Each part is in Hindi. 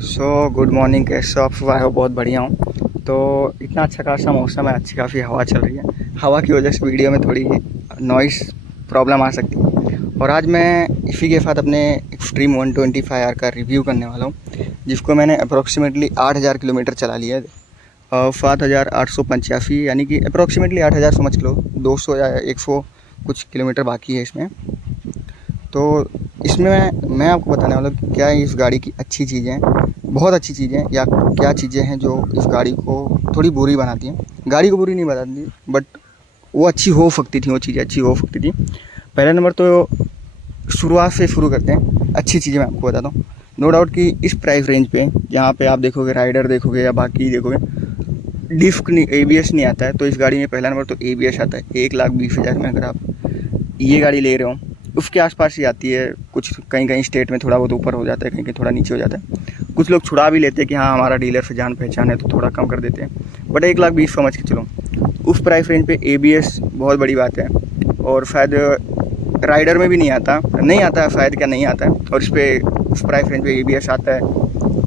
गुड मॉर्निंग, कैसे हो आप? सुबह हो? बहुत बढ़िया हूँ। तो इतना अच्छा खासा मौसम है, अच्छी काफ़ी हवा चल रही है। हवा की वजह से वीडियो में थोड़ी नॉइस प्रॉब्लम आ सकती है। और आज मैं इसी के साथ अपने एक्सट्रीम 125R का रिव्यू करने वाला हूँ, जिसको मैंने अप्रोक्सीमेटली 8000 किलोमीटर चला लिया है। 7885 यानी कि अप्रोक्सीमेटली 8000 समझ लो, 200 या 100 कुछ किलोमीटर बाकी है इसमें। तो इसमें मैं आपको बताने वाला हूँ कि क्या इस गाड़ी की अच्छी चीज़ें हैं, बहुत अच्छी चीज़ें, या क्या चीज़ें हैं जो इस गाड़ी को थोड़ी बुरी बनाती हैं। गाड़ी को बुरी नहीं बनाती, बट वो अच्छी हो सकती थी, वो चीज़ें अच्छी हो सकती थी। पहला नंबर तो शुरुआत से शुरू करते हैं, अच्छी चीज़ें मैं आपको बताता हूँ। नो डाउट कि इस प्राइस रेंज पे जहाँ पे आप देखोगे, राइडर देखोगे या बाकी देखोगे, डिस्क नहीं, ABS नहीं आता है। तो इस गाड़ी में पहला नंबर तो ABS आता है। 1,20,000 में अगर आप ये गाड़ी ले रहे हो, उसके आसपास ही आती है। कुछ कहीं कहीं स्टेट में थोड़ा बहुत ऊपर हो जाता है, कहीं कहीं थोड़ा नीचे हो जाता है। कुछ लोग छुड़ा भी लेते हैं कि हाँ हमारा डीलर से जान पहचान है, तो थोड़ा कम कर देते हैं। बट 1,20,000 समझ के चलो, उस प्राइस रेंज पे ABS बहुत बड़ी बात है। और शायद राइडर में भी नहीं आता, नहीं आता है शायद, क्या नहीं आता है। और उस प्राइस रेंज पे ABS आता है।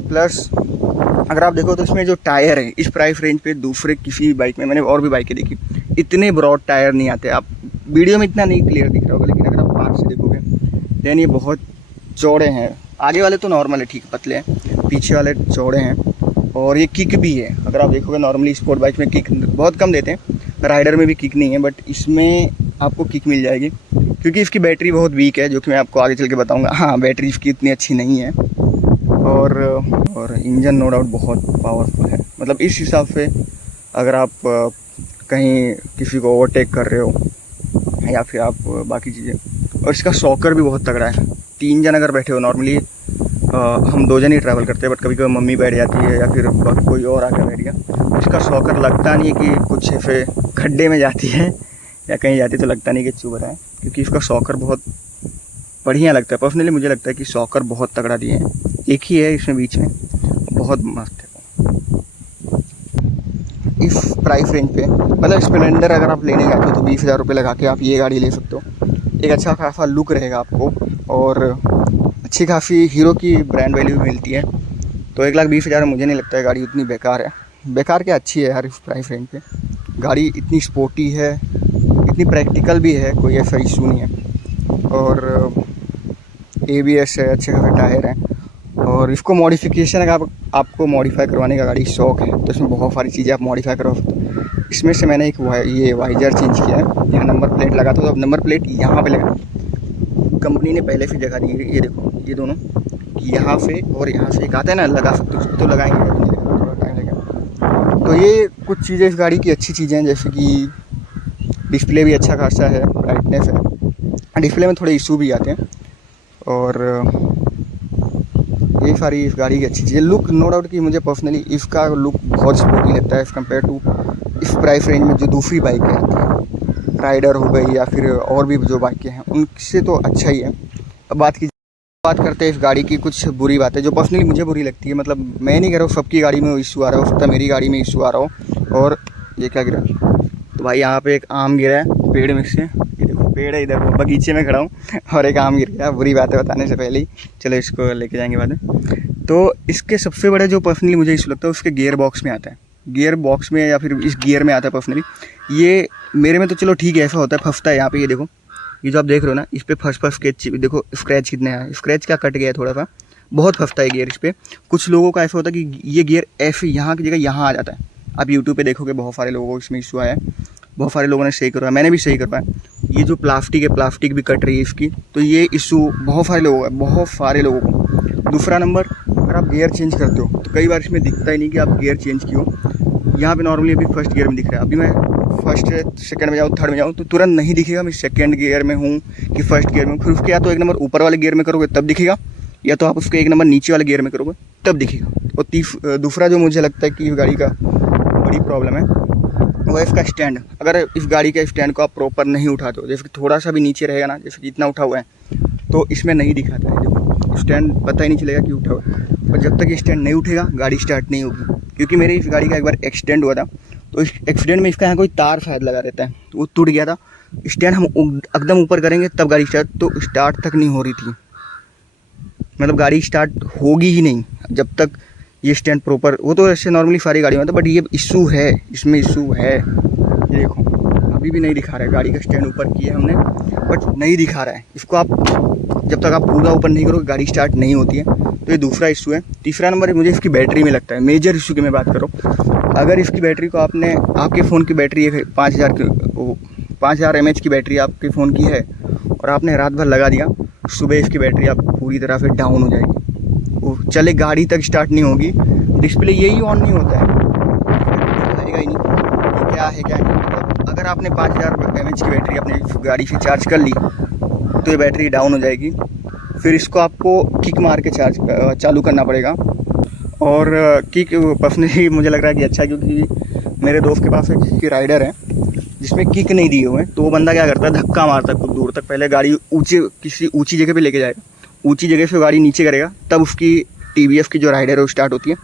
प्लस अगर आप देखो तो इसमें जो टायर है इस प्राइस रेंज पे, दूसरे किसी बाइक में, मैंने और भी बाइकें देखी, इतने ब्रॉड टायर नहीं आते। आप वीडियो में इतना नहीं क्लियर दिख रहा होगा, लेकिन अगर आप पास से देखोगे देन ये बहुत चौड़े हैं। आगे वाले तो नॉर्मल है, ठीक पतले हैं, पीछे वाले चौड़े हैं। और ये किक भी है। अगर आप देखोगे नॉर्मली स्पोर्ट बाइक में किक बहुत कम देते हैं, राइडर में भी किक नहीं है, बट इसमें आपको किक मिल जाएगी क्योंकि इसकी बैटरी बहुत वीक है, जो कि मैं आपको आगे चल के बताऊँगा। हाँ, बैटरी इसकी इतनी अच्छी नहीं है। और इंजन नो डाउट बहुत पावरफुल है। मतलब इस हिसाब से अगर आप कहीं किसी को ओवरटेक कर रहे हो या फिर आप बाकी चीज़ें, और इसका शॉकर भी बहुत तगड़ा है। 3 जन अगर बैठे हो, नॉर्मली हम 2 जन ही ट्रैवल करते हैं, बट कभी कभी मम्मी बैठ जाती है या फिर कोई और आकर बैठ गया, इसका शॉकर लगता नहीं है कि कुछ ऐसे खड्डे में जाती है या कहीं जाती है, तो लगता नहीं कि चुभ रहा है, क्योंकि इसका शॉकर बहुत बढ़िया लगता है। पर्सनली मुझे लगता है कि शॉकर बहुत तगड़ा दिए हैं। एक ही है इसमें बीच में, बहुत मस्त है। इस प्राइस रेंज पे मतलब स्प्लेंडर अगर आप लेने जाते हो तो 20,000 रुपये लगा के आप ये गाड़ी ले सकते हो। एक अच्छा खासा लुक रहेगा आपको, और अच्छी खासी हीरो की ब्रांड वैल्यू भी मिलती है। तो 1,20,000 में मुझे नहीं लगता है गाड़ी उतनी बेकार है। बेकार क्या, अच्छी है यार। इस प्राइस रेंज पे गाड़ी इतनी स्पोर्टी है, इतनी प्रैक्टिकल भी है, कोई ऐसा इशू नहीं है। और ABS है, अच्छे खासे टायर हैं। और इसको मॉडिफिकेशन अगर आपको मॉडिफाई करवाने का गाड़ी शौक है तो इसमें बहुत सारी चीज़ें आप मॉडिफाई करवा सकते हो। इसमें से मैंने एक ये वाइजर चेंज किया है। यहाँ नंबर प्लेट लगा था, तो अब नंबर प्लेट यहाँ पे लगा। कंपनी ने पहले से जगह दी है, ये देखो, ये दोनों यहाँ से और यहाँ से एक आता है ना, लगा सकते हो। उसको तो लगाएंगे, थोड़ा टाइम लगेगा। तो ये कुछ चीज़ें इस गाड़ी की अच्छी चीज़ें हैं, जैसे कि डिस्प्ले भी अच्छा खासा है, ब्राइटनेस है। डिस्प्ले में थोड़े इशू भी आते हैं। और ये सारी इस गाड़ी की अच्छी चीज़ है। लुक नो डाउट कि मुझे पर्सनली इसका लुक बहुत स्पोर्टी लगता है एज़ कम्पेयर टू इस प्राइस रेंज में जो दूसरी बाइकें आती हैं, राइडर हो गई या फिर और भी जो बाइकें हैं, उनसे तो अच्छा ही है। अब बात करते हैं इस गाड़ी की कुछ बुरी बातें जो पर्सनली मुझे बुरी लगती है। मतलब मैं नहीं कह रहा हूँ सबकी गाड़ी में इशू आ रहा हो सकता है मेरी गाड़ी में इशू आ रहा हो। और ये क्या गिरा, तो भाई यहाँ पे एक आम गिरा है पेड़ में से। ये देखो पेड़ है, इधर बगीचे में खड़ा हूँ और एक आम गिर गया। बुरी बात है बताने से पहले ही, चलो इसको लेके जाएंगे बाद में। तो इसके सबसे बड़ा जो पर्सनली मुझे इशू लगता है, उसके गियर बॉक्स में आता है। गियर बॉक्स में या फिर इस गियर में आता है पर्सनली। ये मेरे में तो चलो ठीक है, ऐसा होता है, फंसता है यहाँ पे। ये देखो, ये जो आप देख रहे हो ना, इस पर फंस के देखो स्क्रैच कितने हैं। स्क्रैच क्या कट गया है थोड़ा सा, बहुत फंसता है गियर इस पर। कुछ लोगों का ऐसा होता है कि ये गियर ऐसे यहाँ की जगह यहाँ आ जाता है। आप यूट्यूब पे देखोगे बहुत सारे लोगों को इसमें इशू आया है, बहुत सारे लोगों ने सही करवाया, मैंने भी सही करवाया। ये जो प्लास्टिक है, प्लास्टिक भी कट रही है इसकी, तो ये इशू बहुत सारे लोगों को। दूसरा नंबर, अगर आप गियर चेंज करते हो तो कई बार इसमें दिखता ही नहीं कि आप गियर चेंज किए हो। यहाँ पे नॉर्मली अभी फर्स्ट गियर में दिख रहा है। अभी मैं फर्स्ट सेकंड में जाऊँ, थर्ड में जाऊँ, तो तुरंत नहीं दिखेगा मैं सेकंड गियर में हूँ कि फर्स्ट गियर में। फिर उसके या तो एक नंबर ऊपर वाले गियर में करोगे तब दिखेगा, या तो आप उसके एक नंबर नीचे वाले गियर में करोगे तब दिखेगा। और दूसरा जो मुझे लगता है कि इस गाड़ी का बड़ी प्रॉब्लम है, वो है इसका स्टैंड। अगर इस गाड़ी के स्टैंड को आप प्रॉपर नहीं उठाते हो, जैसे कि थोड़ा सा भी नीचे रहेगा ना, जैसे कि इतना उठा हुआ है, तो इसमें नहीं दिखाता है। देखो स्टैंड पता ही नहीं चलेगा कि उठा हुआ है। और जब तक स्टैंड नहीं उठेगा गाड़ी स्टार्ट नहीं होगी। क्योंकि मेरी इस गाड़ी का एक बार एक्सीडेंट हुआ था, तो इस एक्सीडेंट में इसका यहाँ कोई तार शायद लगा रहता है, तो वो टूट गया था। स्टैंड हम एकदम ऊपर करेंगे तब गाड़ी स्टार्ट, तो स्टार्ट तक नहीं हो रही थी। मतलब गाड़ी स्टार्ट होगी ही नहीं जब तक ये स्टैंड प्रॉपर, वो तो ऐसे नॉर्मली सारी गाड़ियों में होता है, बट ये इशू है, इसमें इशू है। ये देखो अभी भी नहीं दिखा रहा है, गाड़ी का स्टैंड ऊपर किया हमने बट नहीं दिखा रहा है। इसको आप जब तक आप पूरा ऊपर नहीं करोगे गाड़ी स्टार्ट नहीं होती है। तो ये दूसरा इशू है। तीसरा नंबर मुझे इसकी बैटरी में लगता है मेजर इशू की मैं बात करूँ। अगर इसकी बैटरी को आपने, आपके फ़ोन की बैटरी 5000 mAh की बैटरी आपके फ़ोन की है और आपने रात भर लगा दिया, सुबह इसकी बैटरी आप पूरी तरह से डाउन हो जाएगी, वो चले गाड़ी तक स्टार्ट नहीं होगी, डिस्प्ले यही ऑन नहीं होता है, दिखाएगा ही नहीं ये क्या है क्या नहीं। मतलब अगर आपने 5000 mAh की बैटरी अपनी गाड़ी से चार्ज कर ली तो ये बैटरी डाउन हो जाएगी। फिर इसको आपको किक मार के चालू करना पड़ेगा। और किक पर्सनली मुझे लग रहा है कि अच्छा है, क्योंकि मेरे दोस्त के पास एक राइडर है जिसमें किक नहीं दिए हुए हैं, तो वो बंदा क्या करता है धक्का मारता है कुछ दूर तक, पहले गाड़ी किसी ऊंची जगह पे लेके जाएगा, ऊंची जगह से गाड़ी नीचे करेगा, तब उसकी TVS की जो राइडर है वो स्टार्ट होती है।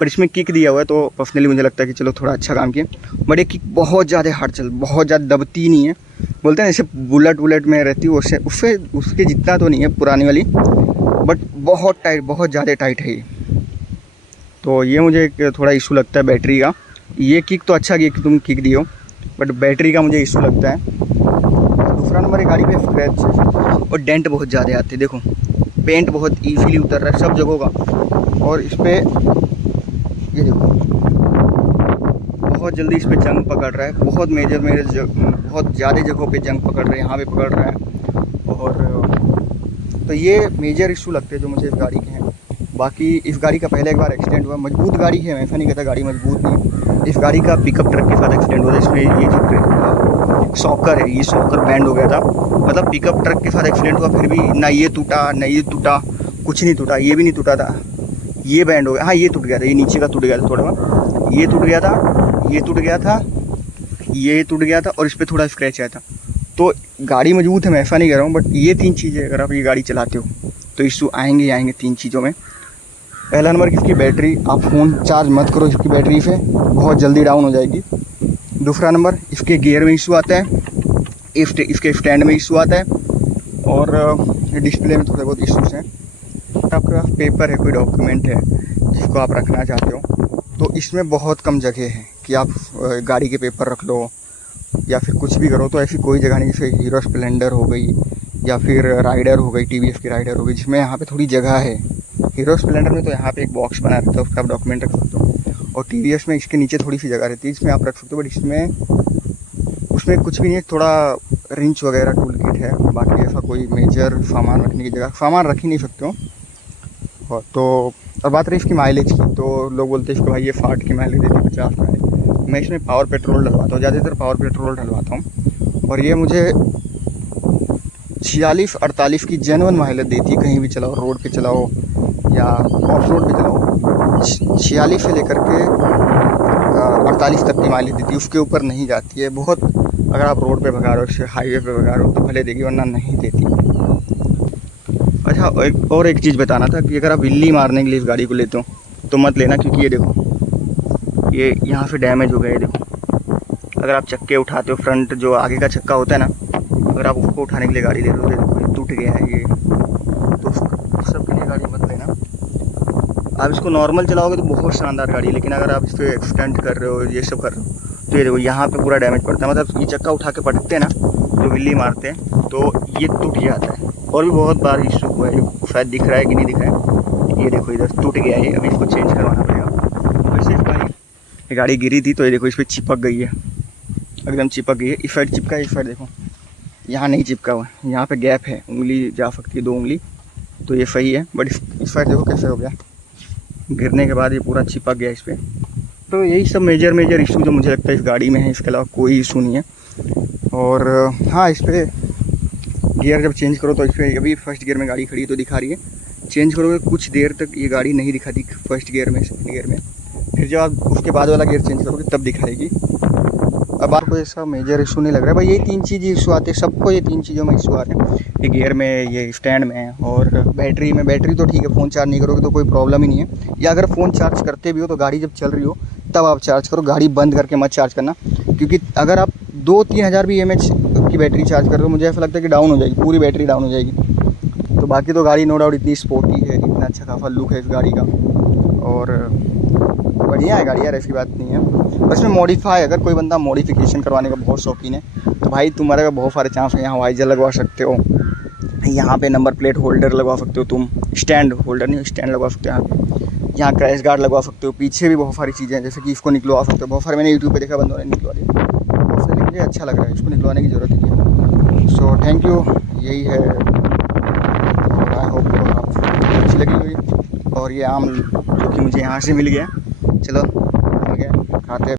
पर इसमें किक दिया हुआ है तो पर्सनली मुझे लगता है कि चलो थोड़ा अच्छा काम किया। बट ये किक बहुत ज़्यादा हार्ड बहुत ज़्यादा दबती नहीं है, बोलते हैं जैसे बुलेट में रहती है उससे उसके जितना तो नहीं है पुरानी वाली, बट बहुत टाइट, बहुत ज़्यादा टाइट है ये। तो ये मुझे थोड़ा इशू लगता है बैटरी का। ये किक तो अच्छा किया कि तुम किक दियो, बट बैटरी का मुझे इशू लगता है। दूसरा नंबर है गाड़ी पे स्क्रैच और डेंट बहुत ज़्यादा आते हैं। देखो पेंट बहुत ईजीली उतर रहा है सब जगहों का, और इस पर ये देखो बहुत जल्दी इस पर जंग पकड़ रहा है, बहुत बहुत ज़्यादा जगहों पे जंग पकड़ रहा है, यहाँ पे पकड़ रहा है। और तो ये मेजर इशू लगते हैं जो मुझे इस गाड़ी के हैं। बाकी इस गाड़ी का पहले एक बार एक्सीडेंट हुआ, मजबूत गाड़ी है, ऐसा नहीं कहता गाड़ी मजबूत नहीं। इस गाड़ी का पिकअप ट्रक के साथ एक्सीडेंट हुआ था, इसमें ये जो शॉकर है ये शॉकर बैंड हो गया था। मतलब पिकअप ट्रक के साथ एक्सीडेंट हुआ, फिर भी ना ये टूटा ना ये टूटा, कुछ नहीं टूटा, ये भी नहीं टूटा था, ये बैंड हो गया। हाँ ये टूट गया था, ये नीचे का टूट गया था थोड़ा, ये टूट गया था, ये टूट गया था, ये टूट गया था, और इस पर थोड़ा स्क्रैच आया था। तो गाड़ी मजबूत है, मैं ऐसा नहीं कह रहा हूँ, बट ये 3 चीज़ें अगर आप ये गाड़ी चलाते हो तो इशू आएंगे ही आएंगे 3 चीज़ों में। पहला नंबर कि इसकी बैटरी, आप फ़ोन चार्ज मत करो इसकी बैटरी से, बहुत जल्दी डाउन हो जाएगी। दूसरा नंबर इसके गियर में इशू आता है, इसके स्टैंड में इशू आता है, और डिस्प्ले में थोड़े बहुत इशूज़ हैं। आपके पास पेपर है, कोई डॉक्यूमेंट है जिसको आप रखना चाहते हो, तो इसमें बहुत कम जगह है कि आप गाड़ी के पेपर रख लो या फिर कुछ भी करो। तो ऐसी कोई जगह नहीं, जैसे हीरो स्प्लेंडर हो गई या फिर राइडर हो गई, TVS की राइडर हो गई, जिसमें यहाँ पे थोड़ी जगह है। हीरो स्प्लेंडर में तो यहाँ पे एक बॉक्स बना रहता है, उसका आप डॉक्यूमेंट रख सकते हो, और TVS में इसके नीचे थोड़ी सी जगह रहती है जिसमें आप रख सकते हो। बट उसमें कुछ भी नहीं है, थोड़ा रिंच वगैरह टूल किट है, बाकी ऐसा कोई मेजर सामान रखने की जगह सामान रख ही नहीं सकते हो। और बात रही इसकी माइलेज की, तो लोग बोलते हैं इसको भाई ये 60 की माइलेज देती है, 50 की माइलेज। मैं इसमें पावर पेट्रोल डलवाता हूँ, ज़्यादातर पावर पेट्रोल डलवाता हूँ, और ये मुझे 46-48 की जेन्युइन माइलेज देती है। कहीं भी चलाओ, रोड पे चलाओ या ऑफ रोड पे चलाओ, 46 से लेकर के 48 तक की माइलेज देती है, उसके ऊपर नहीं जाती है। बहुत अगर आप रोड पे भगा रहे हो, हाईवे पे भगा रहे हो तो भले देगी, वरना नहीं देती। अच्छा और एक चीज़ बताना था कि अगर आप विल्ली मारने के लिए इस गाड़ी को लेते हो तो मत लेना, क्योंकि ये देखो ये यहाँ से डैमेज हो गया है। देखो अगर आप चक्के उठाते हो, फ्रंट जो आगे का चक्का होता है ना, अगर आप उसको उठाने के लिए गाड़ी ले रहे हो तो ये टूट गया है, ये तो सब के लिए गाड़ी मत लेना। आप इसको नॉर्मल चलाओगे तो बहुत शानदार गाड़ी है, लेकिन अगर आप इस पर एक्सटेंड कर रहे हो, ये सब कर रहे हो, तो ये देखो यहाँ पे पूरा डैमेज पड़ता है। मतलब ये चक्का उठा के पटकते हैं ना, जो विल्ली मारते हैं तो ये टूट जाता है। और भी बहुत बार इशू हुआ है, शायद दिख रहा है कि नहीं दिख रहा है, ये देखो इधर टूट गया है, अभी इसको चेंज करवाना पड़ेगा। वैसे ये गाड़ी गिरी थी तो ये देखो इस पर चिपक गई है, एकदम चिपक गई है। इस साइड चिपका है, इस साइड देखो यहाँ नहीं चिपका हुआ है, यहाँ पे गैप है, उंगली जा सकती है, 2 उंगली, तो ये सही है। बट इस साइड देखो कैसे हो गया, गिरने के बाद ये पूरा चिपक गया इस पर। तो यही सब मेजर इशू जो मुझे लगता है इस गाड़ी में है, इसके अलावा कोई इशू नहीं है। और हाँ, इस पर गियर जब चेंज करो तो इस पर अभी फर्स्ट गियर में गाड़ी खड़ी है तो दिखा रही है, चेंज करोगे कुछ देर तक ये गाड़ी नहीं दिखाती फर्स्ट गियर में, सेकंड गियर में, फिर जब आप उसके बाद वाला गियर चेंज करोगे तब दिखाएगी। अब आपको ऐसा मेजर इशू नहीं लग रहा है भाई, यही 3 चीज़ इशू आते हैं सबको, ये 3 चीज़ों में इशू आ रहे हैं, ये गियर में, ये स्टैंड में, और बैटरी में। बैटरी तो ठीक है, फ़ोन चार्ज नहीं करोगे तो कोई प्रॉब्लम ही नहीं है, या अगर फ़ोन चार्ज करते भी हो तो गाड़ी जब चल रही हो तब आप चार्ज करो, गाड़ी बंद करके मत चार्ज करना, क्योंकि अगर आप 2-3 हज़ार भी mAh की बैटरी चार्ज कर रहे हो, मुझे ऐसा लगता है कि डाउन हो जाएगी, पूरी बैटरी डाउन हो जाएगी। तो बाकी तो गाड़ी नो डाउट इतनी स्पोर्टी है, इतना अच्छा खासा लुक है इस गाड़ी का, और बढ़िया है गाड़ी यार, ऐसी बात नहीं है। बस में मॉडिफाई, अगर कोई बंदा मॉडिफिकेशन करवाने का बहुत शौकीन है तो भाई तुम्हारे का बहुत सारे चांस है। यहाँ वाइजर लगवा सकते हो, यहाँ पे नंबर प्लेट होल्डर लगवा सकते हो तुम, स्टैंड होल्डर नहीं, स्टैंड लगवा सकते हो यहाँ क्रैश गार्ड लगवा सकते हो। पीछे भी बहुत सारी चीज़ें हैं, जैसे कि इसको निकलवा सकते हो, बहुत सारे मैंने यूट्यूब पे देखा बंदों ने निकलवा दिया, उससे मुझे अच्छा लग रहा है, इसको निकलवाने की ज़रूरत नहीं है। सो थैंक यू, यही है, और आई होप आपको अच्छी लगी हुई। और ये आम जो कि मुझे यहाँ से मिल गया, चलो आ गया, खाते हैं।